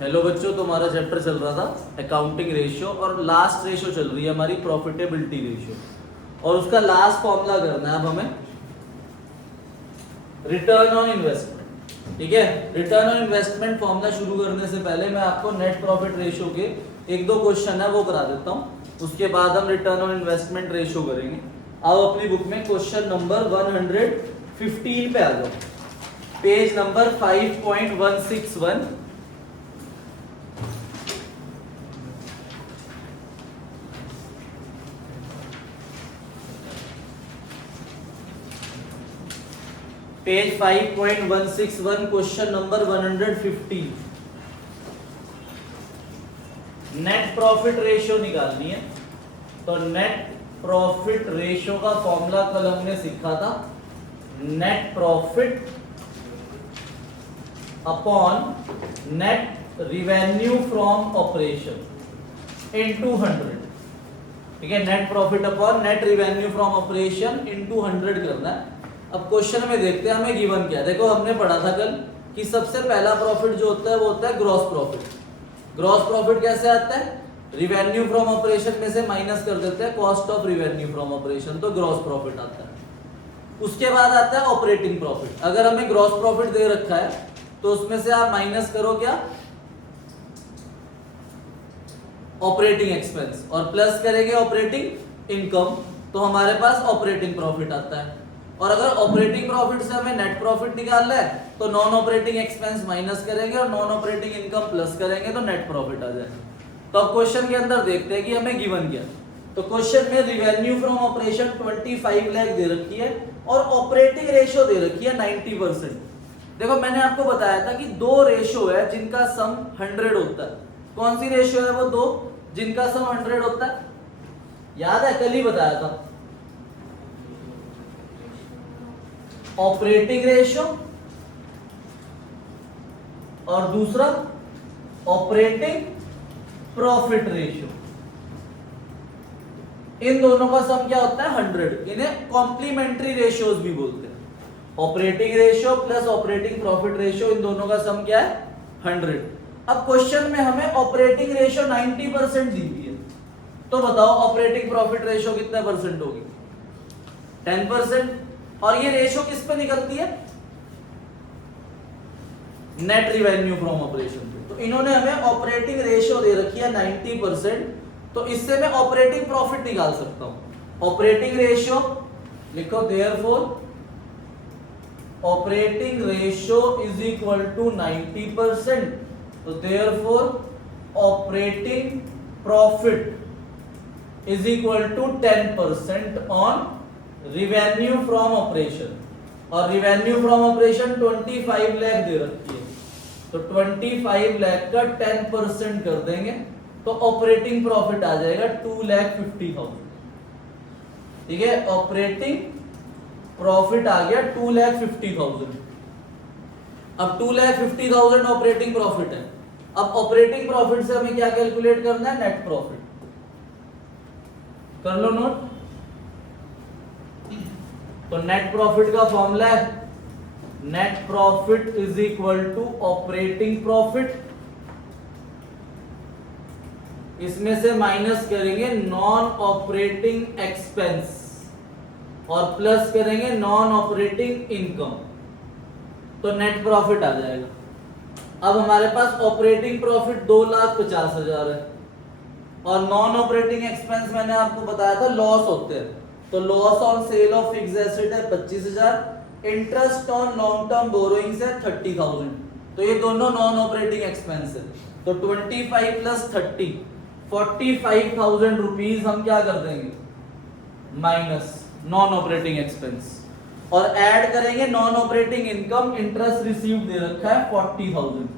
Hello बच्चों, तुम्हारा chapter चल रहा था अकाउंटिंग रेशियो और लास्ट रेशियो चल रही है हमारी प्रॉफिटेबिलिटी रेशियो और उसका लास्ट फॉर्मूला करना है अब हमें रिटर्न ऑन इन्वेस्टमेंट। ठीक है, रिटर्न ऑन इन्वेस्टमेंट फॉर्मूला शुरू करने से पहले मैं आपको नेट प्रॉफिट रेशियो के एक दो क्वेश्चन है वो करा देता हूँ, उसके बाद हम रिटर्न ऑन इन्वेस्टमेंट रेशियो करेंगे। आओ अपनी बुक में क्वेश्चन नंबर 115 पे आ जाओ, page number 5.161। Page 5.161 question number 115। Net profit ratio निकालनी है। तो नेट प्रॉफिट रेशियो का फॉर्मूला कल हमने सीखा था, net profit upon net revenue from operation into 100। ठीक है, net profit upon net revenue from operation into 100 करना है। अब क्वेश्चन में देखते हैं हमें गिवन क्या है। देखो हमने पढ़ा था कल कि सबसे पहला प्रॉफिट जो होता है वो होता है ग्रॉस प्रॉफिट। ग्रॉस प्रॉफिट कैसे आता है? रिवेन्यू फ्रॉम ऑपरेशन में से माइनस कर देते हैं cost of revenue from operation, तो ग्रॉस प्रॉफिट आता है। उसके बाद आता है ऑपरेटिंग प्रॉफिट। अगर हमें ग्रॉस प्रॉफिट दे रखा है तो उसमें से आप माइनस करो क्या? ऑपरेटिंग एक्सपेंस, और प्लस करेंगे ऑपरेटिंग इनकम, तो हमारे पास ऑपरेटिंग प्रॉफिट आता है। और अगर ऑपरेटिंग प्रॉफिट से हमें नेट प्रॉफिट निकालना है तो नॉन ऑपरेटिंग एक्सपेंस माइनस करेंगे और नॉन ऑपरेटिंग इनकम प्लस करेंगे तो नेट प्रॉफिट आ जाएगा। तो अब क्वेश्चन के अंदर देखते हैं कि हमें गिवन क्या। तो क्वेश्चन में रिवेन्यू फ्रॉम ऑपरेशन 25 लाख दे रखी है और ऑपरेटिंग रेशियो दे रखी है 90%। देखो मैंने आपको बताया था कि दो रेशियो है जिनका सम 100 होता है। कौन सी रेशियो है वो दो जिनका सम 100 होता है? याद है, कल ही बताया था। ऑपरेटिंग रेशियो और दूसरा ऑपरेटिंग प्रॉफिट रेशियो। इन दोनों का सम क्या होता है? 100। इन्हें कॉम्प्लीमेंट्री रेशियोज भी बोलते हैं। Operating ratio plus operating profit ratio, इन दोनों का सम क्या है? 100। अब क्वेश्चन में हमें ऑपरेटिंग रेशियो 90% दी हुई है, तो बताओ ऑपरेटिंग प्रॉफिट रेशियो कितने परसेंट होगी? 10%। और ये रेशियो किस पे निकलती है? नेट रिवेन्यू फ्रॉम ऑपरेशन पे। तो इन्होंने हमें ऑपरेटिंग रेशियो दे रखी है 90%, तो इससे मैं ऑपरेटिंग प्रॉफिट निकाल सकता हूं। ऑपरेटिंग रेशियो लिखो, therefore operating ratio is equal to 90%। तो therefore operating profit is equal to 10% on revenue from operation. और रिवेन्यू फ्रॉम ऑपरेशन 25 लाख दे रखी है, तो 25 लाख का 10% कर देंगे तो ऑपरेटिंग प्रॉफिट आ जाएगा 2,50,000। ठीक है, ऑपरेटिंग प्रॉफिट आ गया 2,50,000। अब 2,50,000 ऑपरेटिंग प्रॉफिट है। अब ऑपरेटिंग प्रॉफिट से हमें क्या कैलकुलेट करना है? Net profit. कर लो नोट। तो नेट प्रॉफिट का फॉर्मूला है net profit is equal to operating profit, इसमें से माइनस करेंगे नॉन ऑपरेटिंग एक्सपेंस और प्लस करेंगे नॉन ऑपरेटिंग इनकम, तो नेट प्रॉफिट आ जाएगा। अब हमारे पास ऑपरेटिंग प्रॉफिट 2,50,000 है और नॉन ऑपरेटिंग एक्सपेंस मैंने आपको बताया था लॉस होते हैं, तो loss on sale of fixed asset है 25,000, interest on long term borrowings है 30,000। तो ये दोनों नॉन ऑपरेटिंग एक्सपेंस है। तो 25 प्लस 30 45,000 रुपीज हम क्या कर देंगे? माइनस नॉन ऑपरेटिंग एक्सपेंस, और ऐड करेंगे non operating income. Interest received दे रखा है 40,000।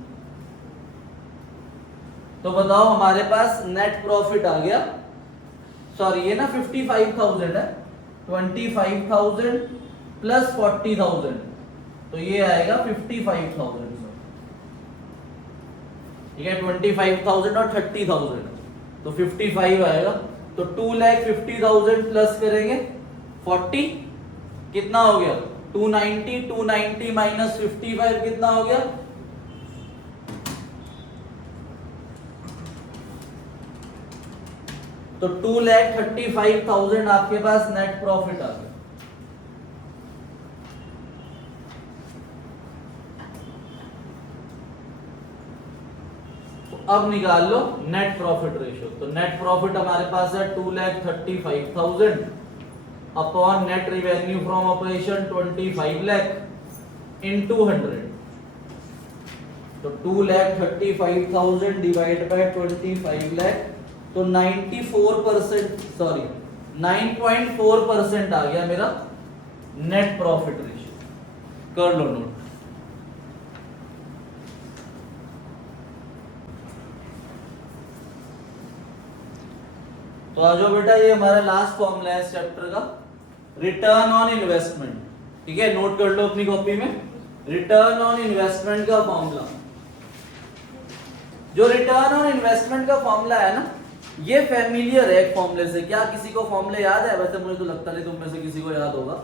तो बताओ हमारे पास नेट प्रॉफिट आ गया, सॉरी ये ना 55,000 है, 25,000 प्लस 40,000, तो ये आएगा 55,000। ठीक है, 25,000 और 30,000, तो 55 आएगा। तो 2,50,000 प्लस करेंगे 40, कितना हो गया? 290 माइनस 55 कितना हो गया? तो 2,35,000 आपके पास नेट प्रॉफिट आ गया। अब निकाल लो नेट प्रॉफिट रेशियो। तो नेट प्रॉफिट हमारे पास है 2,35,000 upon net revenue from operation 25 lakh into 100। तो 2,35,000 डिवाइड बाय 25 लाख, तो 94% सॉरी 9.4% आ गया मेरा नेट प्रॉफिट रेशियो। कर लो नोट। तो आ जाओ बेटा, ये हमारा लास्ट फॉर्मूला है इस चैप्टर का, रिटर्न ऑन इन्वेस्टमेंट। ठीक है, नोट कर लो अपनी कॉपी में, रिटर्न ऑन इन्वेस्टमेंट का फॉर्मूला। जो रिटर्न ऑन इन्वेस्टमेंट का फॉर्मूला है ना, ये फैमिलियर है एक फॉर्मूले से। क्या किसी को फॉर्मूले याद है? वैसे मुझे तो लगता नहीं तुम में से किसी को याद होगा।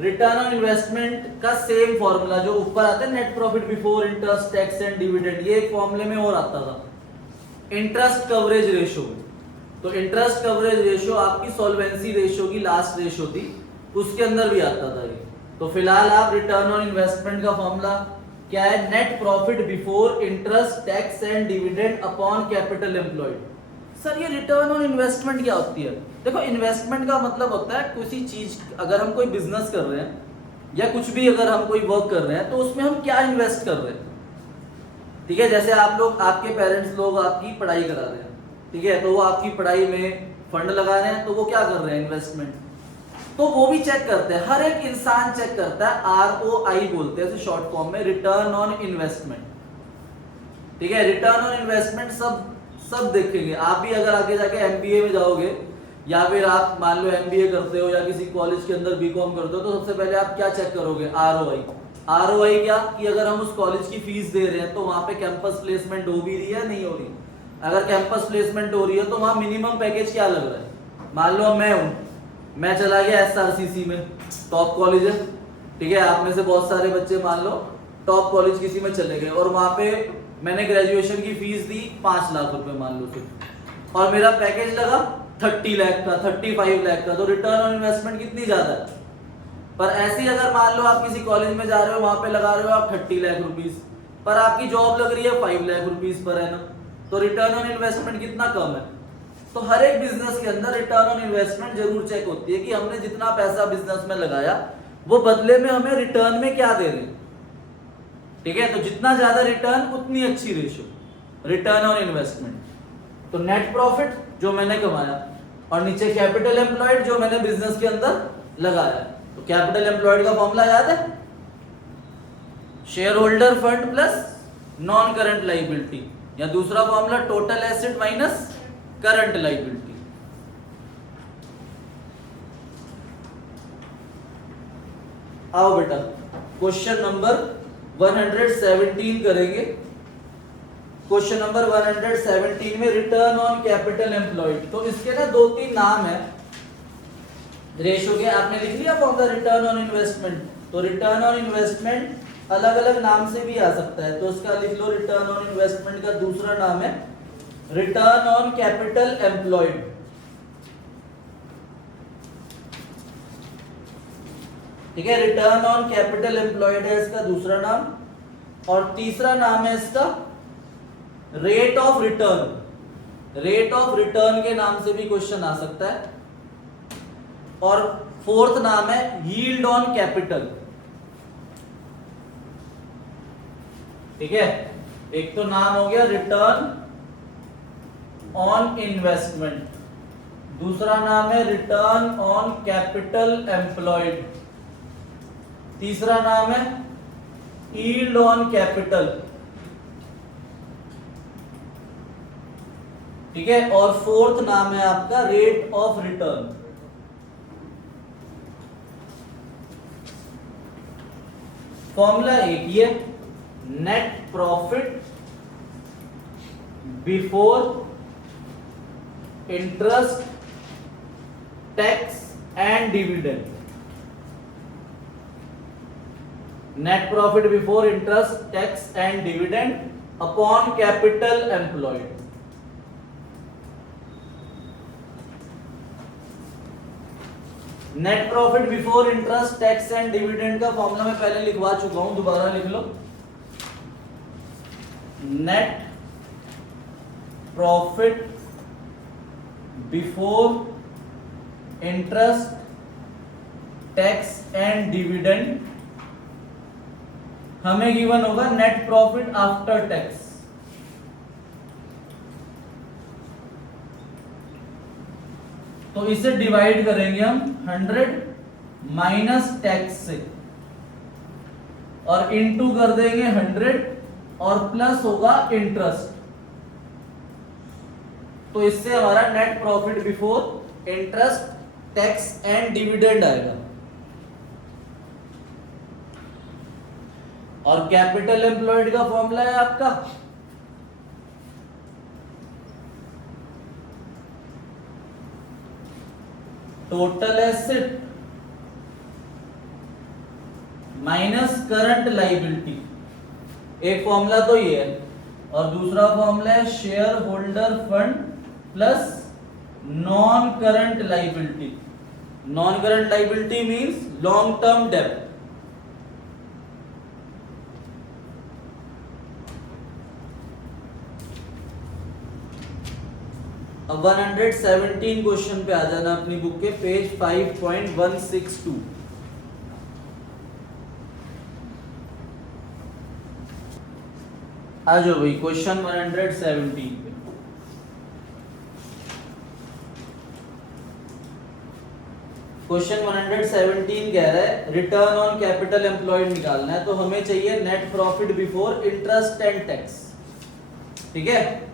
रिटर्न ऑन इन्वेस्टमेंट का सेम फॉर्मूला जो ऊपर आता है, net profit before interest tax and dividend, ये एक फॉर्मूले में और आता था, इंटरेस्ट कवरेज रेशियो। तो इंटरेस्ट कवरेज रेशियो आपकी सॉल्वेंसी रेशियो की लास्ट रेशियो थी, उसके अंदर भी आता था ये। तो फिलहाल आप रिटर्न ऑन इन्वेस्टमेंट का फॉर्मूला क्या है? Net profit before interest tax and dividend upon capital employed. Sir ये रिटर्न ऑन इन्वेस्टमेंट क्या होती है? देखो, इन्वेस्टमेंट का मतलब होता है किसी चीज, अगर हम कोई बिजनेस कर रहे हैं या कुछ भी अगर हम कोई वर्क कर रहे हैं तो उसमें हम क्या इन्वेस्ट कर रहे हैं। ठीक है, जैसे आप लोग, आपके पेरेंट्स लोग आपकी पढ़ाई करा रहे हैं, ठीक है, तो वो आपकी पढ़ाई में फंड लगा रहे हैं, तो वो क्या कर रहे हैं? इन्वेस्टमेंट। तो वो भी चेक करते हैं, हर एक इंसान चेक करता है, ROI बोलते हैं इसे शॉर्ट फॉर्म में, रिटर्न ऑन इन्वेस्टमेंट। ठीक है, रिटर्न ऑन इन्वेस्टमेंट सब देखेंगे। आप भी अगर आगे जाके MBA में जाओगे या फिर आप मान लो MBA करते हो या किसी कॉलेज के अंदर BCom करते हो, तो सबसे पहले आप क्या चेक करोगे? ROI क्या, कि अगर हम उस कॉलेज की फीस दे रहे हैं तो वहां पे कैंपस प्लेसमेंट हो भी रही है, नहीं हो रही। अगर कैंपस प्लेसमेंट हो रही है तो वहां मिनिमम पैकेज क्या लग रहा है? मान लो मैं चला गया SRCC में, टॉप कॉलेज है, ठीक है, आप में से बहुत सारे बच्चे मान लो टॉप कॉलेज किसी में चले गए और वहां पे मैंने ग्रेजुएशन की फीस दी 5 लाख रुपए मान लो सिर्फ, और मेरा पैकेज लगा 30 लाख का, 35 लाख का, तो रिटर्न ऑन इन्वेस्टमेंट कितनी ज्यादा है। पर ऐसे ही अगर मान लो आप किसी कॉलेज में जा रहे हो, वहां पे लगा रहे हो आप 30 लाख रुपीस, पर आपकी जॉब लग रही है 5 लाख रुपीस पर एनम, तो रिटर्न ऑन इन्वेस्टमेंट कितना कम है। तो हर एक बिजनेस के अंदर रिटर्न ऑन इन्वेस्टमेंट जरूर चेक होती है कि हमने जितना पैसा बिजनेस में लगाया वो बदले में हमें रिटर्न में क्या दे रहे हैं। ठीक है, तो जितना ज्यादा रिटर्न उतनी अच्छी रेशियो, रिटर्न ऑन इन्वेस्टमेंट। तो नेट प्रॉफिट जो मैंने कमाया और नीचे कैपिटल एम्प्लॉयड जो मैंने बिजनेस के अंदर लगाया। तो कैपिटल एम्प्लॉयड का फॉर्मूला याद है? Share holder fund plus non current liability, या दूसरा formula total asset minus current liability. आओ बेटा, क्वेश्चन नंबर 117 करेंगे। क्वेश्चन नंबर 117 में रिटर्न ऑन कैपिटल एम्प्लॉयड। तो इसके ना 2-3 नाम है रेशियो के, आपने लिख लिया फॉर्मूला रिटर्न ऑन इन्वेस्टमेंट। तो रिटर्न ऑन इन्वेस्टमेंट अलग अलग नाम से भी आ सकता है, तो इसका लिख लो, रिटर्न ऑन इन्वेस्टमेंट का दूसरा नाम है रिटर्न ऑन कैपिटल एम्प्लॉयड। ठीक है, रिटर्न ऑन कैपिटल एम्प्लॉयड है इसका दूसरा नाम, और तीसरा नाम है इसका rate of return. Rate of return के नाम से भी क्वेश्चन आ सकता है, और फोर्थ नाम है यील्ड ऑन कैपिटल। ठीक है, एक तो नाम हो गया रिटर्न ऑन इन्वेस्टमेंट, दूसरा नाम है रिटर्न ऑन कैपिटल एम्प्लॉयड, तीसरा नाम है यील्ड ऑन कैपिटल। ठीक है, और फोर्थ नाम है आपका रेट ऑफ रिटर्न। फॉर्मूला एक ही है, net profit before interest tax and dividend. Net profit before interest tax and dividend upon capital employed. Net profit before interest tax and dividend का फॉर्मूला मैं पहले लिखवा चुका हूं, दोबारा लिख लो। Net profit before interest tax and dividend हमें गिवन होगा नेट प्रॉफिट आफ्टर टैक्स। तो इसे डिवाइड करेंगे हम 100 माइनस टैक्स से और इनटू कर देंगे 100 और प्लस होगा इंटरेस्ट। तो इससे हमारा net profit before interest tax and dividend आएगा। और कैपिटल एम्प्लॉयड का फॉर्मूला है आपका total asset minus current liability. एक फॉर्मूला तो ये है और दूसरा फॉर्मूला है share holder fund plus non current liability. Non current liability means long term डेब्ट। अब 117 क्वेश्चन पे आ जाना अपनी बुक के पेज 5.162। आ जाओ भाई क्वेश्चन 117 पे। क्वेश्चन 117 कह रहा है रिटर्न ऑन कैपिटल एम्प्लॉयड निकालना है, तो हमें चाहिए net profit before interest and tax. ठीक है,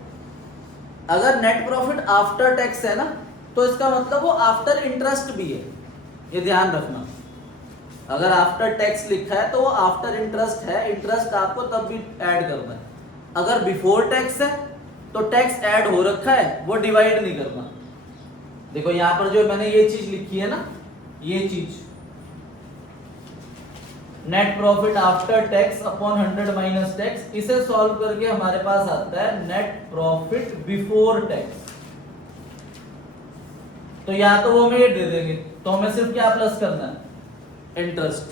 अगर नेट प्रॉफिट आफ्टर टैक्स है ना तो इसका मतलब वो आफ्टर इंटरेस्ट भी है, ये ध्यान रखना। अगर आफ्टर टैक्स लिखा है तो वो आफ्टर इंटरेस्ट है, इंटरेस्ट आपको तब भी ऐड करना है। अगर बिफोर टैक्स है तो टैक्स ऐड हो रखा है, वो डिवाइड नहीं करना। देखो यहां पर जो मैंने ये चीज लिखी है ना, ये चीज net profit after tax upon 100 minus tax, इसे सॉल्व करके हमारे पास आता है नेट प्रॉफिट बिफोर टैक्स। तो या तो वो हमें ये दे देंगे, तो हमें सिर्फ क्या प्लस करना है, इंटरेस्ट।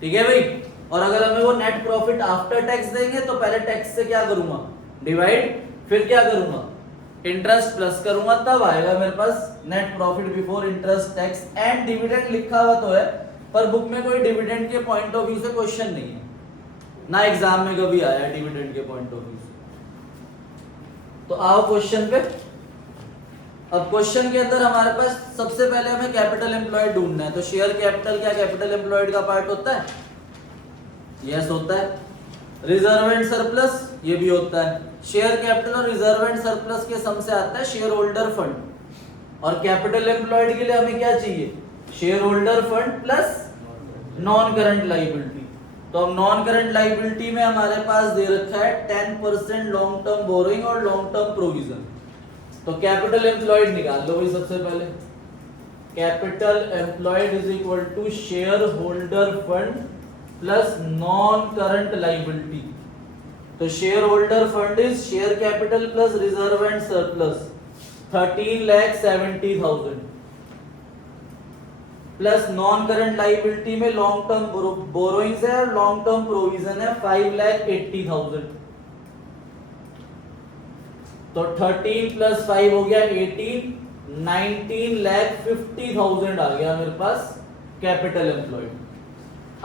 ठीक है भाई। और अगर हमें वो नेट प्रॉफिट आफ्टर टैक्स देंगे तो पहले टैक्स से क्या करूंगा, डिवाइड, फिर क्या करूंगा, इंटरेस्ट प्लस करूंगा, तब आएगा मेरे पास net profit before interest tax and dividend. लिखा हुआ तो है पर बुक में कोई डिविडेंड के पॉइंट ऑफ व्यू से क्वेश्चन नहीं है, ना एग्जाम में कभी आया डिविडेंड के पॉइंट ऑफ व्यू से। तो आओ क्वेश्चन पे। अब क्वेश्चन के अंदर हमारे पास सबसे पहले हमें कैपिटल एम्प्लॉयड ढूंढना है। तो शेयर कैपिटल क्या कैपिटल एम्प्लॉयड का पार्ट होता है? यस होता है। रिजर्व एंड सरप्लस ये भी होता है। शेयर कैपिटल और रिजर्व एंड सरप्लस के सम से आता है शेयर होल्डर फंड। और कैपिटल एम्प्लॉयड के लिए हमें क्या चाहिए, share holder fund plus non current liability. तो अब नॉन करंट लाइबिलिटी में हमारे पास दे रखा है 10% लॉन्ग टर्म बोरोइंग और लॉन्ग टर्म प्रोविजन। तो कैपिटल एम्प्लॉयड निकाल लो भाई सबसे पहले। Capital employed is equal to share holder fund plus non current liability. तो share holder fund is share capital plus reserve and surplus 13,70,000 plus non current liability में long term borrowings है और long term provision है 5,80,000। तो 13 plus 5 हो गया 18, 19,50,000 आ गया मेरे पास कैपिटल एम्प्लॉयड।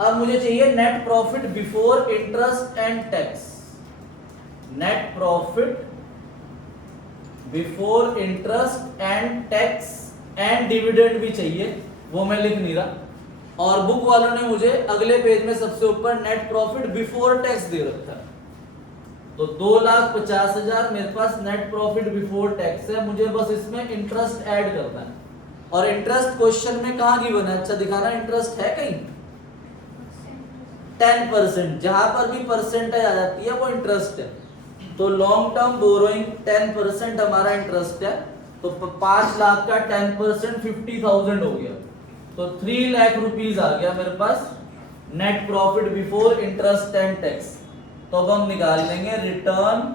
अब मुझे चाहिए net profit before interest and tax. Net profit before interest and tax and dividend भी चाहिए, वो मैं लिख नहीं रहा। और बुक वालों ने मुझे अगले पेज में सबसे ऊपर नेट प्रॉफिट बिफोर टैक्स दे रखा है। तो 2,50,000 मेरे पास नेट प्रॉफिट बिफोर टैक्स है, मुझे बस इसमें इंटरेस्ट ऐड करना है। और इंटरेस्ट क्वेश्चन में कहां गिवन है, अच्छा दिखाना इंटरेस्ट है कहीं 10%, जहां पर भी परसेंटेज आ जाती है वो इंटरेस्ट है। तो लॉन्ग टर्म बोरोइंग 10% हमारा इंटरेस्ट है, तो 5 लाख का 10% 50,000 हो गया। तो 3 लाख रुपीज आ गया मेरे पास net profit before interest and tax. तो अब हम निकाल लेंगे रिटर्न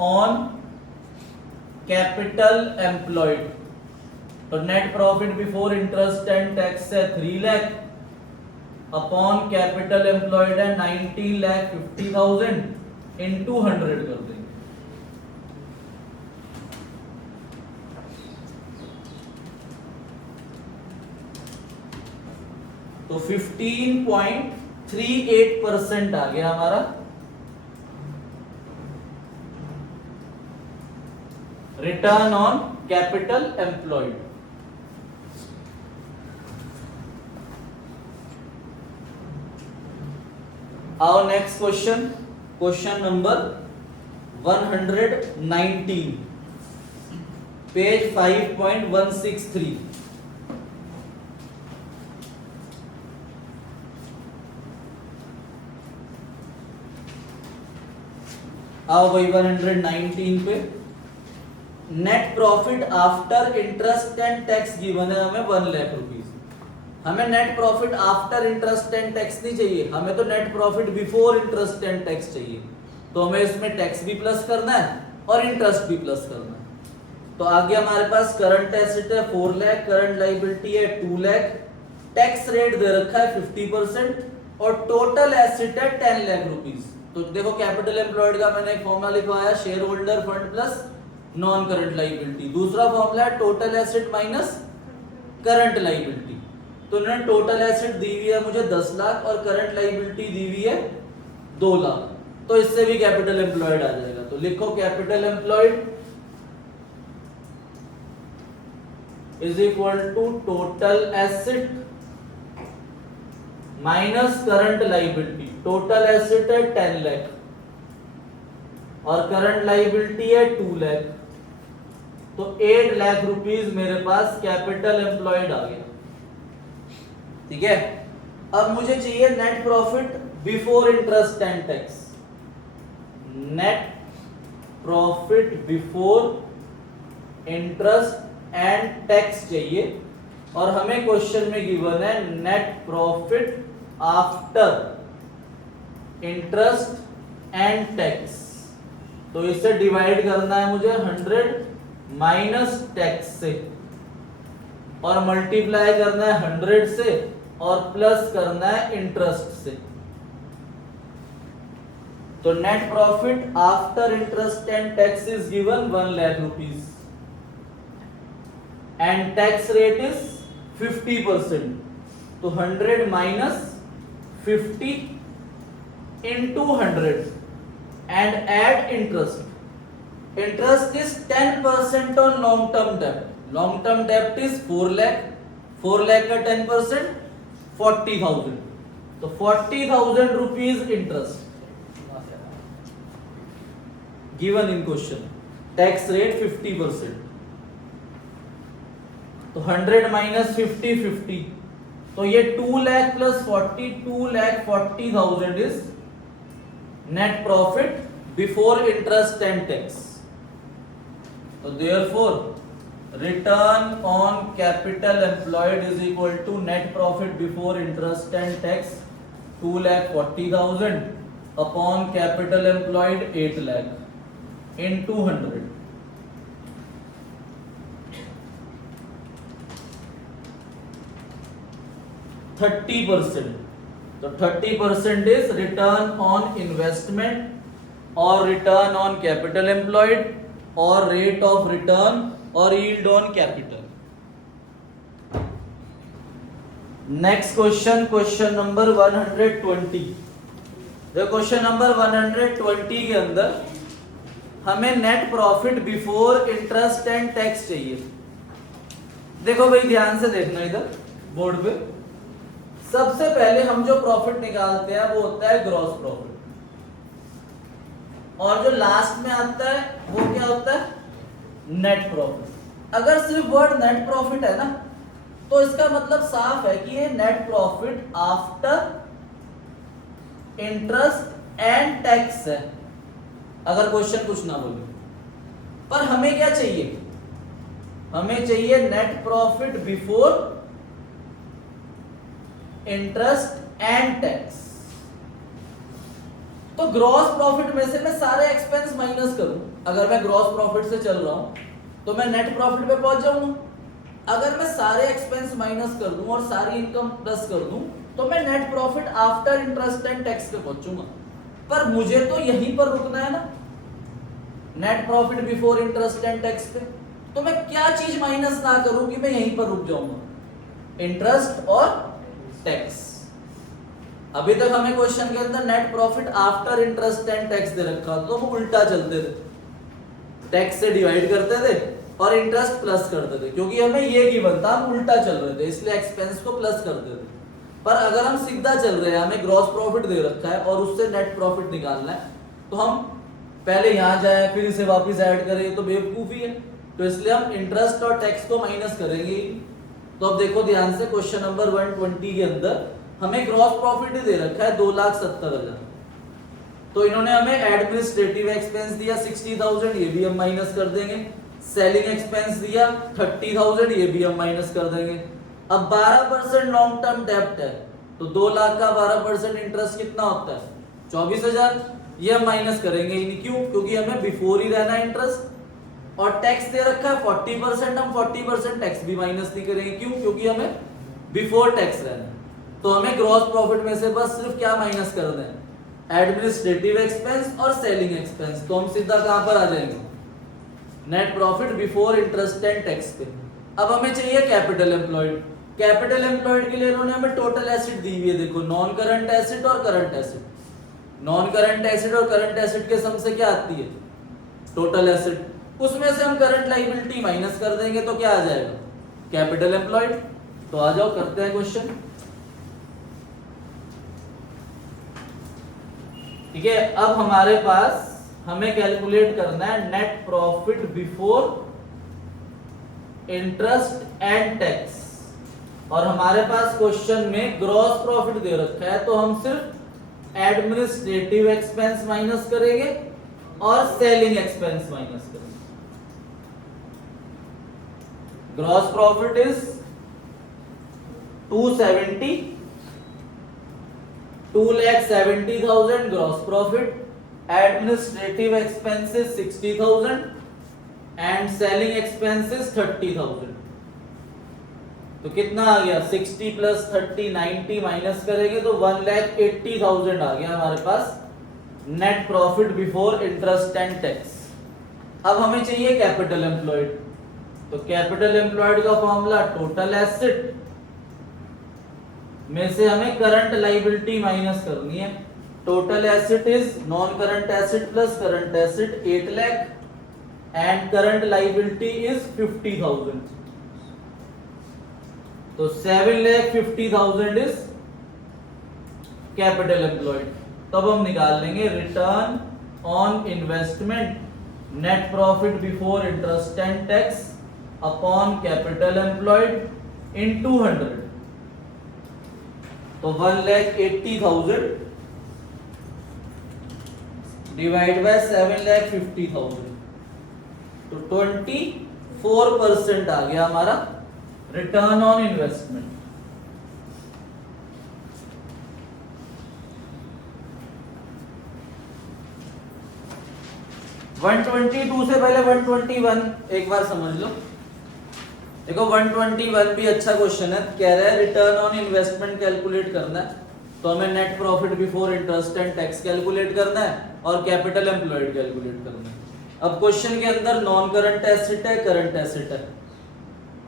ऑन कैपिटल एम्प्लॉयड। तो net profit before interest and tax है 3 लाख अपॉन कैपिटल एम्प्लॉयड है 19,50,000 इनटू 100 कर देंगे। तो 15.38% आ गया हमारा रिटर्न ऑन कैपिटल एम्प्लॉयड। आओ next question, question number 119, page 5.163। आओ भाई 119 पे net profit after interest and tax given है हमें 1 लाख रुपीस। हमें net profit after interest and tax नहीं चाहिए, हमें तो net profit before interest and tax चाहिए। तो हमें इसमें टैक्स भी प्लस करना है और इंटरेस्ट भी प्लस करना है। तो आगे हमारे पास करंट एसेट है 4 लाख, करंट लायबिलिटी है 2 लाख, टैक्स रेट दे रखा है 50% और टोटल एसेट है 10 लाख रुपीस। तो देखो कैपिटल एम्प्लॉयड का मैंने एक फॉर्मूला लिखवाया, share holder fund plus non current liability. दूसरा फॉर्मूला है total asset minus current liability. तो उन्होंने टोटल एसेट दी हुई है मुझे 10 लाख और करंट लायबिलिटी दी हुई है 2 लाख। तो इससे भी कैपिटल एम्प्लॉयड आ जाएगा। तो लिखो capital employed is equal to total asset minus current liability. Total asset है 10 लाख और करंट लायबिलिटी है 2 लाख। तो 8 लाख रुपीस मेरे पास कैपिटल एम्प्लॉयड आ गया। ठीक है, अब मुझे चाहिए net profit before interest and tax. Net profit before interest and tax चाहिए और हमें क्वेश्चन में गिवन है net profit after interest and tax. तो इसे डिवाइड करना है मुझे 100 माइनस टैक्स से और मल्टीप्लाई करना है 100 से और प्लस करना है इंटरेस्ट से। तो net profit after interest and tax is given 1 lakh rupees and tax rate is 50%। तो 100 minus 50 into 100 and add interest. Interest is 10% on long term debt. Long term debt is 4 lakh. 4 lakh का 10% 40,000. तो 40,000 rupees interest given in question. Tax rate 50%. तो 100 minus 50 50. तो ये 2 lakh plus 40 2 lakh 40,000 is net profit before interest and tax. So therefore return on capital employed is equal to net profit before interest and tax 2,40,000 upon capital employed 8 lakh into 100. तो 30% is return on investment or return on capital employed or rate of return or yield on capital. Next question, question number 120. देखो question number 120 के अंदर हमें net profit before interest and tax चाहिए। देखो भाई ध्यान से देखना इधर बोर्ड पे। सबसे पहले हम जो प्रॉफिट निकालते हैं वो होता है ग्रॉस प्रॉफिट और जो लास्ट में आता है वो क्या होता है नेट प्रॉफिट। अगर सिर्फ वर्ड नेट प्रॉफिट है ना तो इसका मतलब साफ है कि ये net profit after interest and tax है, अगर क्वेश्चन कुछ ना बोले। पर हमें क्या चाहिए, हमें चाहिए net profit before interest and tax. तो ग्रॉस प्रॉफिट में से मैं सारे एक्सपेंस माइनस करूं। अगर मैं ग्रॉस प्रॉफिट से चल रहा हूं तो मैं नेट प्रॉफिट पे पहुंच जाऊंगा। अगर मैं सारे एक्सपेंस माइनस कर दूं और सारी इनकम प्लस कर दूं तो मैं net profit after interest and tax पे पहुंचूंगा, पर मुझे तो यहीं पर रुकना है ना, net profit before interest and tax पे। तो मैं क्या चीज माइनस ना करूं कि मैं यहीं पर रुक जाऊंगा, इंटरेस्ट और टैक्स। अभी तक हमें क्वेश्चन के अंदर net profit after interest and tax दे रखा, तो वो उल्टा चलते थे, टैक्स से डिवाइड करते थे और इंटरेस्ट प्लस करते थे, क्योंकि हमें ये गिवन था, हम उल्टा चल रहे थे इसलिए एक्सपेंस को प्लस करते थे। पर अगर हम सीधा चल रहे हैं, हमें ग्रॉस प्रॉफिट दे रखा है और उससे नेट प्रॉफिट निकालना है, तो हम पहले यहां जाए फिर इसे वापस ऐड करें तो बेवकूफी है, तो इसलिए हम इंटरेस्ट और टैक्स को माइनस करेंगे। तो अब देखो ध्यान से, क्वेश्चन नंबर 120 के अंदर हमें ग्रॉस प्रॉफिट ही दे रखा है 2,70,000, तो इन्होंने हमें एडमिनिस्ट्रेटिव एक्सपेंस दिया 60,000, ये भी हम माइनस कर देंगे। सेलिंग एक्सपेंस दिया 30,000, ये भी हम माइनस कर देंगे। अब 12% लॉन्ग टर्म डेब्ट है, तो 2 लाख का 12% इंटरेस्ट कितना होता है, 24,000, ये हम माइनस करेंगे। क्यों? क्योंकि हमें बिफोर ही रहना है इंटरेस्ट, और टैक्स दे रखा है 40%, हम 40% टैक्स भी माइनस नहीं करेंगे। क्यों? क्योंकि हमें बिफोर टैक्स रहना है। तो हमें ग्रॉस प्रॉफिट में से बस सिर्फ क्या माइनस करना है, एडमिनिस्ट्रेटिव एक्सपेंस और सेलिंग एक्सपेंस। तो हम सीधा कहां पर आ जाएंगे, net profit before interest and tax पे। अब हमें चाहिए कैपिटल एम्प्लॉयड। कैपिटल एम्प्लॉयड के लिए इन्होंने हमें टोटल एसेट दी हुई है, देखो नॉन करंट एसेट और current asset. Non current asset और करंट एसेट के सम से क्या आती है, टोटल एसेट। उसमें से हम करंट लायबिलिटी माइनस कर देंगे तो क्या आ जाएगा, कैपिटल एम्प्लॉयड। तो आ जाओ करते हैं क्वेश्चन। ठीक है, अब हमारे पास हमें कैलकुलेट करना है net profit before interest and tax, और हमारे पास क्वेश्चन में ग्रॉस प्रॉफिट दे रखा है, तो हम सिर्फ एडमिनिस्ट्रेटिव एक्सपेंस माइनस करेंगे और सेलिंग एक्सपेंस माइनस करेंगे। Gross profit is 2,70,000 gross profit, administrative expenses 60,000 and selling expenses 30,000। तो कितना आ गया, 60 प्लस 30 90 माइनस करेंगे तो 1,80,000 आ गया हमारे पास net profit before interest and tax. अब हमें चाहिए कैपिटल एम्प्लॉयड। तो कैपिटल एम्प्लॉयड का फॉर्मूला टोटल एसेट में से हमें करंट लायबिलिटी माइनस करनी है। Total asset is non current asset plus current asset 8 lakh and current liability is 50,000। तो 7,50,000 इज कैपिटल एम्प्लॉयड। तब हम निकाल लेंगे return on investment net profit before interest and tax upon capital employed in 200। तो 1,80,000 divide by 7,50,000, तो 24% आ गया हमारा return on investment. One 122 से पहले 121 एक बार समझ लो। देखो 121 भी अच्छा क्वेश्चन है, कह रहा है रिटर्न ऑन इन्वेस्टमेंट कैलकुलेट करना है, तो हमें net profit before interest and tax calculate करना है और कैपिटल एम्प्लॉयड कैलकुलेट करना है। अब क्वेश्चन के अंदर नॉन करंट एसेट है, करंट एसेट है,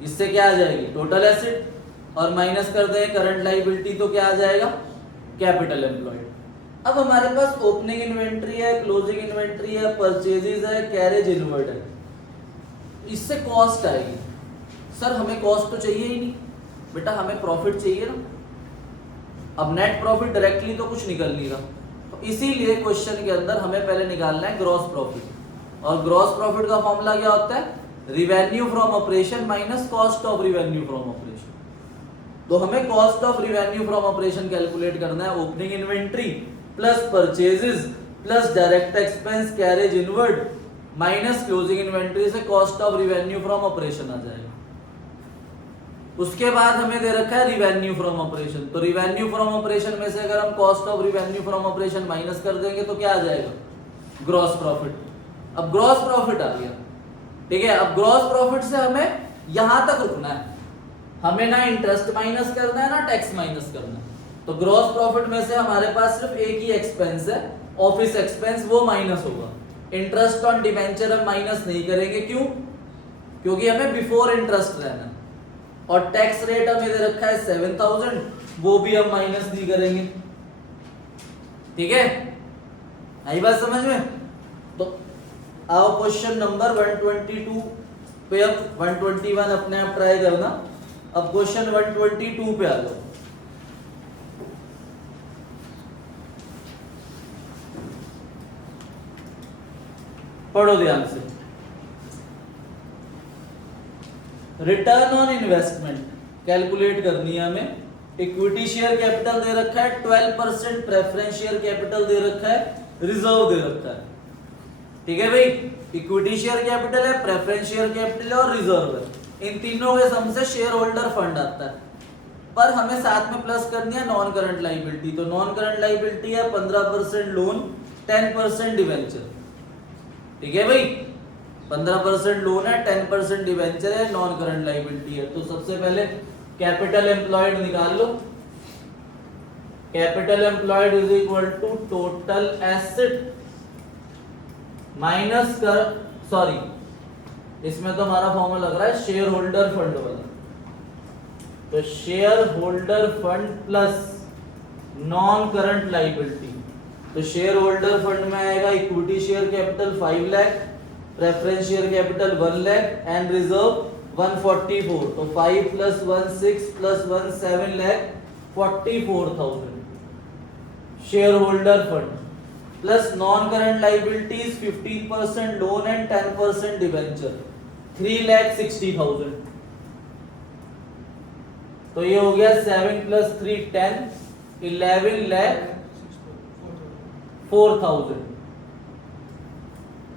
इससे क्या आ जाएगी टोटल एसेट, और माइनस कर दें करंट लायबिलिटी तो क्या आ जाएगा कैपिटल एम्प्लॉयड। अब हमारे पास ओपनिंग इन्वेंट्री है, क्लोजिंग इन्वेंट्री है, परचेजेस है, कैरेज इनवर्ड है, इससे कॉस्ट आएगी। सर हमें कॉस्ट तो चाहिए ही नहीं बेटा, हमें प्रॉफिट चाहिए ना। अब नेट प्रॉफिट डायरेक्टली तो कुछ निकल नहीं रहा, तो इसीलिए क्वेश्चन के अंदर हमें पहले निकालना है ग्रॉस प्रॉफिट, और ग्रॉस प्रॉफिट का फॉर्मूला क्या होता है, revenue from operation minus cost of revenue from operation. तो हमें cost of revenue from operation calculate करना है, opening inventory plus purchases plus direct expense carriage inward minus closing inventory से cost of revenue from operation आ जाएगा। उसके बाद हमें दे रखा है रिवेन्यू फ्रॉम ऑपरेशन, तो रिवेन्यू फ्रॉम ऑपरेशन में से अगर हम cost of revenue from operation minus कर देंगे तो क्या आ जाएगा ग्रॉस प्रॉफिट। अब ग्रॉस प्रॉफिट आ गया, ठीक है। अब ग्रॉस प्रॉफिट से हमें यहां तक रुकना है, हमें ना इंटरेस्ट माइनस करना है ना टैक्स माइनस करना है। तो ग्रॉस प्रॉफिट में से हमारे पास सिर्फ एक ही एक्सपेंस है, ऑफिस एक्सपेंस, वो माइनस होगा। इंटरेस्ट ऑन डिबेंचर हम माइनस नहीं करेंगे, क्यों? क्योंकि हमें बिफोर इंटरेस्ट रहना है। और टैक्स रेट हमें दे रखा है 7000, वो भी हम माइनस नहीं करेंगे। ठीक है, आई बात समझ में? तो आओ क्वेश्चन नंबर 122 पे, अब 121 अपने आप ट्राई करना। अब क्वेश्चन 122 पे आ जाओ। पढ़ो ध्यान से। रिटर्न ऑन इन्वेस्टमेंट कैलकुलेट करनी है हमें। इक्विटी शेयर कैपिटल दे रखा है 12%, प्रेफरेंस शेयर कैपिटल दे रखा है, रिजर्व दे रखा है। ठीक है भाई, इक्विटी शेयर कैपिटल है, प्रेफरेंस शेयर कैपिटल है और रिजर्व है। इन तीनों के सम से शेयर होल्डर फंड आता है। पर हमें साथ में प्लस करनी है नॉन करंट लायबिलिटी। तो नॉन करंट लायबिलिटी है 15% लोन, 10% डिवेंचर। ठीक है भाई, 15% लोन है, 10% डिवेंचर है, नॉन करंट लायबिलिटी है। तो सबसे पहले कैपिटल एम्प्लॉयड निकाल लो। Capital employed is equal to total asset minus कर, सॉरी इसमें तो हमारा फॉर्मूला लग रहा है शेयर होल्डर फंड वाला। तो share holder fund plus non current liability. तो शेयर होल्डर फंड में आएगा equity share capital 5 lakh, preference share capital 1 lakh and reserve 144। तो 5 + 1 6 + 1 7 lakh 44,000 share holder fund plus non current liabilities 15% loan and 10% debenture 3,60,000। तो ये हो गया 7 + 3 10, 11,04,000।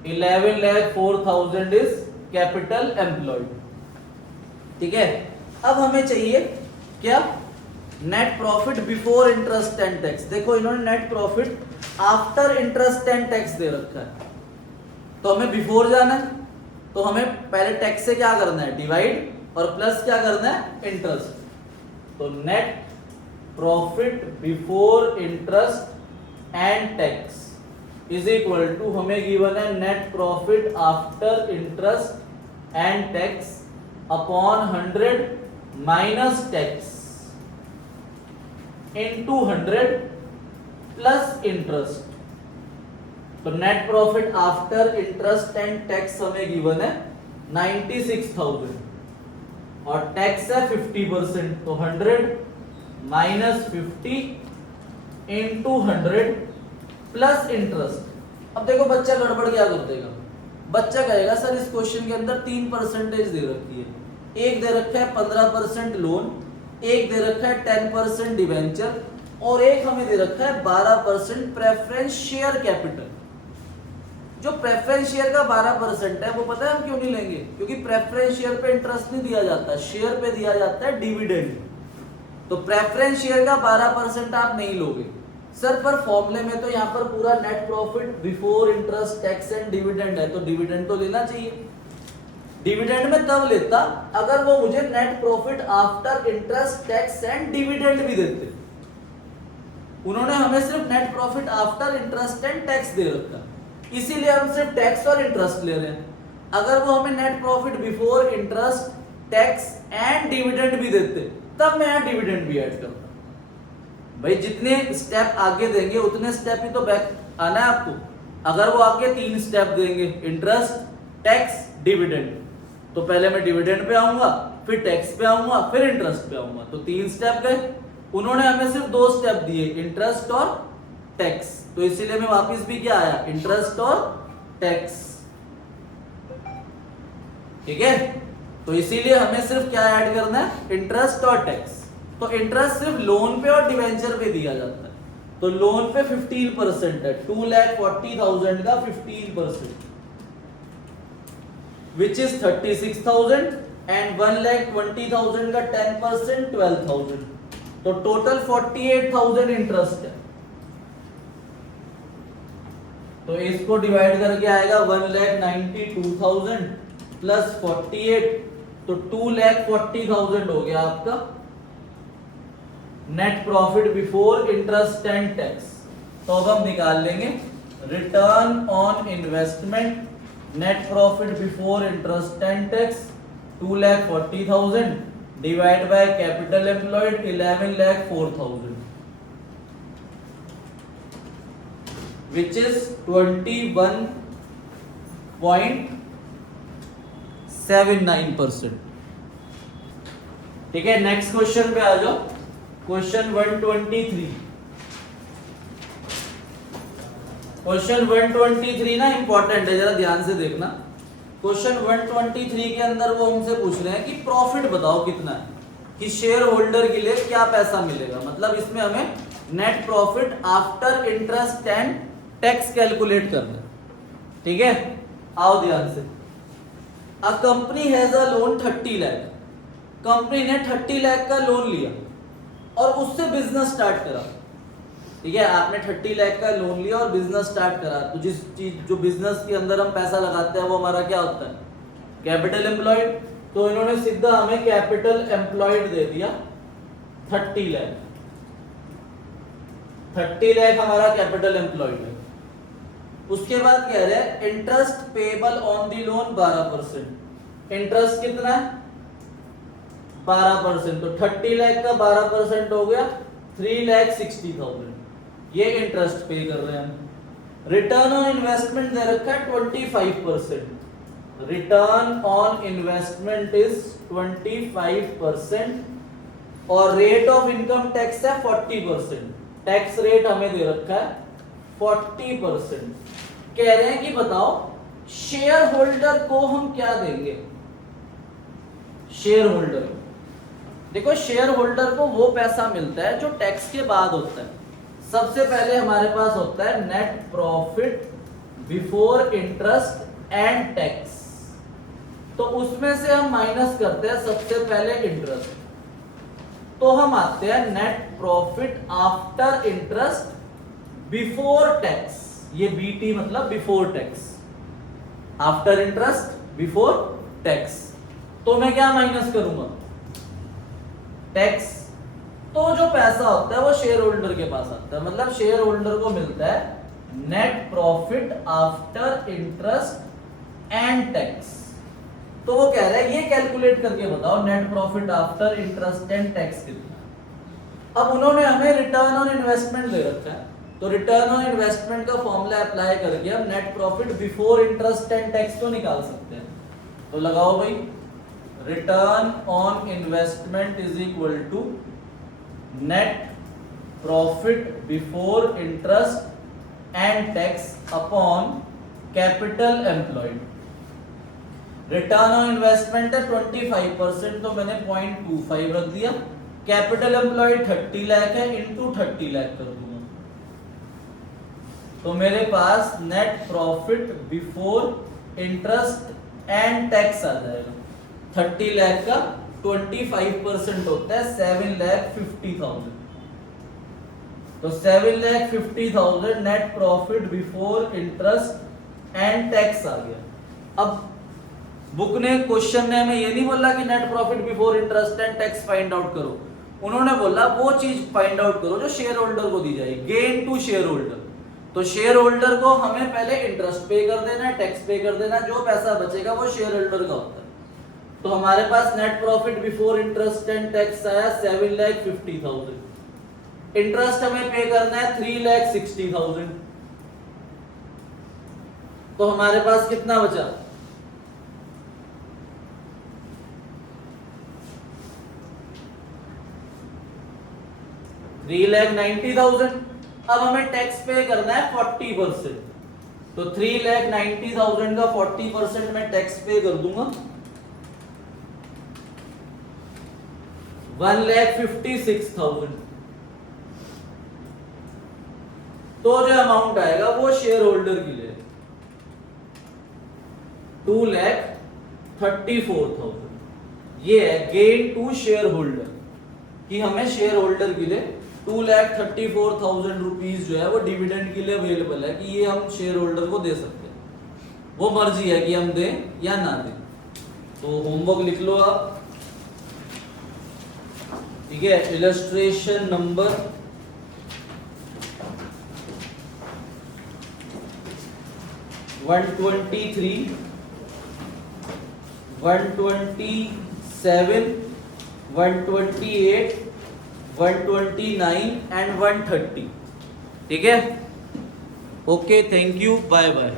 11,04,000 इज कैपिटल एम्प्लॉयड। ठीक है, अब हमें चाहिए क्या? Net profit before interest and tax. देखो इन्होंने net profit after interest and tax दे रखा है, तो हमें बिफोर जाना है। तो हमें पहले टैक्स से क्या करना है, डिवाइड, और प्लस क्या करना है, इंटरेस्ट। तो net profit before interest and tax is equal to, हमें गिवन है net profit after interest and tax upon 100 minus tax into 100 plus interest. तो net profit after interest and tax हमें given है 96,000 और टैक्स है 50%। तो 100 minus 50 into 100 plus interest. अब देखो बच्चा गड़बड़ क्या कर देगा, बच्चा कहेगा सर इस क्वेश्चन के अंदर 3% दे रखी है, एक दे रखा है 15% लोन, एक दे रखा है 10% डिवेंचर और एक हमें दे रखा है 12% प्रेफरेंस शेयर कैपिटल। जो प्रेफरेंस शेयर का 12% है वो पता है हम क्यों नहीं लेंगे? क्योंकि प्रेफरेंस शेयर पे इंटरेस्ट नहीं दिया जाता, शेयर पे दिया जाता है डिविडेंड। तो प्रेफरेंस शेयर का 12% आप नहीं लोगे सर, पर फॉर्मूले में तो यहाँ पर पूरा net profit before interest tax and dividend है, तो डिविडेंड तो लेना चाहिए। डिविडेंड में तब लेता अगर वो मुझे net profit after interest tax and dividend भी देते। उन्होंने हमें सिर्फ net profit after interest and tax दे रखा, इसीलिए हम सिर्फ टैक्स और इंटरेस्ट ले रहे हैं। अगर वो हमें net profit before interest tax and dividend भी देते तब मैं यहाँ डिविडेंड भी ऐड करता। भाई जितने स्टेप आगे देंगे उतने स्टेप ही तो बैक आना है आपको। अगर वो आगे 3 स्टेप देंगे, इंटरेस्ट, टैक्स, डिविडेंड, तो पहले मैं डिविडेंड पे आऊंगा, फिर टैक्स पे आऊंगा, फिर इंटरेस्ट पे आऊंगा, तो 3 स्टेप गए। उन्होंने हमें सिर्फ 2 स्टेप दिए, इंटरेस्ट और टैक्स, तो इसीलिए मैं वापस भी क्या आया, इंटरेस्ट और टैक्स। ठीक है, तो इसीलिए हमें सिर्फ क्या ऐड करना है, इंटरेस्ट और टैक्स। तो इंटरेस्ट सिर्फ लोन पे और डिवेंचर पे दिया जाता है। तो लोन पे 15% है, 2,40,000 का 15%, which is 36,000 and 1,20,000 का 10% 12,000, तो टोटल 48,000 इंटरेस्ट है। तो इसको डिवाइड करके आएगा 1,92,000 प्लस 48, तो 2,40,000 हो गया आपका net profit before interest and tax. तो अब हम निकाल लेंगे return on investment net profit before interest and tax 2,40,000 divide by capital employed 11,04,000 which is 21.79%। ठीक है, नेक्स्ट क्वेश्चन पे आ जाओ। क्वेश्चन 123। क्वेश्चन 123 ना इंपॉर्टेंट है, जरा ध्यान से देखना। क्वेश्चन 123 के अंदर वो हमसे पूछ रहे हैं कि प्रॉफिट बताओ कितना है, कि शेयर होल्डर के लिए क्या पैसा मिलेगा। मतलब इसमें हमें net profit after interest and tax calculate करना है। ठीक है, आओ ध्यान से। A company has a loan 30 lakh. Company ने 30 लाख का लोन लिया और उससे बिजनेस स्टार्ट करा। ठीक है, आपने 30 लाख का लोन लिया और बिजनेस स्टार्ट करा। तो जिस चीज जो बिजनेस के अंदर हम पैसा लगाते हैं वो हमारा क्या होता है, कैपिटल एम्प्लॉयड। तो इन्होंने सीधा हमें कैपिटल एम्प्लॉयड दे दिया 30 लाख। 30 लाख हमारा कैपिटल एम्प्लॉयड है। उसके बाद कह रहे हैं interest payable on the loan 12%। Interest कितना है, 12%। तो 30 लाख का 12% हो गया 3,60,000। ये इंटरेस्ट पे कर रहे हैं हम। रिटर्न ऑन इन्वेस्टमेंट दे रखा है 25%। रिटर्न ऑन इन्वेस्टमेंट इज 25% और रेट ऑफ इनकम टैक्स है 40%। टैक्स रेट हमें दे रखा है 40%। कह रहे हैं कि बताओ शेयर होल्डर को हम क्या देंगे। शेयर होल्डर, देखो शेयर होल्डर को वो पैसा मिलता है जो टैक्स के बाद होता है। सबसे पहले हमारे पास होता है net profit before interest and tax. तो उसमें से हम माइनस करते हैं सबसे पहले इंटरेस्ट, तो हम आते हैं net profit after interest before tax. ये बीटी मतलब before tax, after interest before tax. तो मैं क्या माइनस करूंगा, टैक्स। तो जो पैसा होता है वो शेयर होल्डर के पास आता है। मतलब शेयर होल्डर को मिलता है net profit after interest and tax. तो वो कह रहा है ये कैलकुलेट करके बताओ net profit after interest and tax कितना। अब उन्होंने हमें रिटर्न ऑन इन्वेस्टमेंट दे रखा है, तो रिटर्न ऑन इन्वेस्टमेंट का फॉर्मूला अप्लाई करके हम net profit before interest and tax को निकाल सकते हैं। तो लगाओ भाई, return on investment is equal to net profit before interest and tax upon capital employed. Return on investment है 25%, तो मैंने 0.25 रख दिया। कैपिटल एम्प्लॉयड 30 लाख है, इंटू 30 लाख कर दूंगा। तो मेरे पास net profit before interest and tax आ जाएगा। 30 लाख का 25% होता है 7,50,000। तो 7,50,000 net profit before interest and tax आ गया। अब बुक ने क्वेश्चन ने हमें ये नहीं बोला कि net profit before interest and tax find out करो। उन्होंने बोला वो चीज फाइंड आउट करो जो शेयर होल्डर को दी जाएगी, गेन टू शेयर होल्डर। तो शेयर होल्डर को हमें पहले इंटरेस्ट पे कर देना है, टैक्स पे कर देना है, जो पैसा बचेगा वो शेयर होल्डर का होता है। तो हमारे पास net profit before interest and tax आया 7,50,000। इंटरेस्ट हमें पे करना है 3,60,000। तो हमारे पास कितना बचा, 3,90,000। अब हमें टैक्स पे करना है 40%। तो 3,90,000 का 40% मैं टैक्स पे कर दूंगा 1,56,000। तो जो अमाउंट आएगा वो शेयर होल्डर के लिए 2,34,000। ये है गेन टू शेयर होल्डर, कि हमें शेयर होल्डर के लिए 2,34,000 रुपीज जो है वो डिविडेंड के लिए अवेलेबल है, कि ये हम शेयर होल्डर को दे सकते हैं। वो मर्जी है कि हम दें या ना दें। तो होमवर्क लिख लो आप, ठीक है। इलस्ट्रेशन नंबर 123, 127, 128, 129 एंड 130, ठीक है। Okay, thank you, bye bye.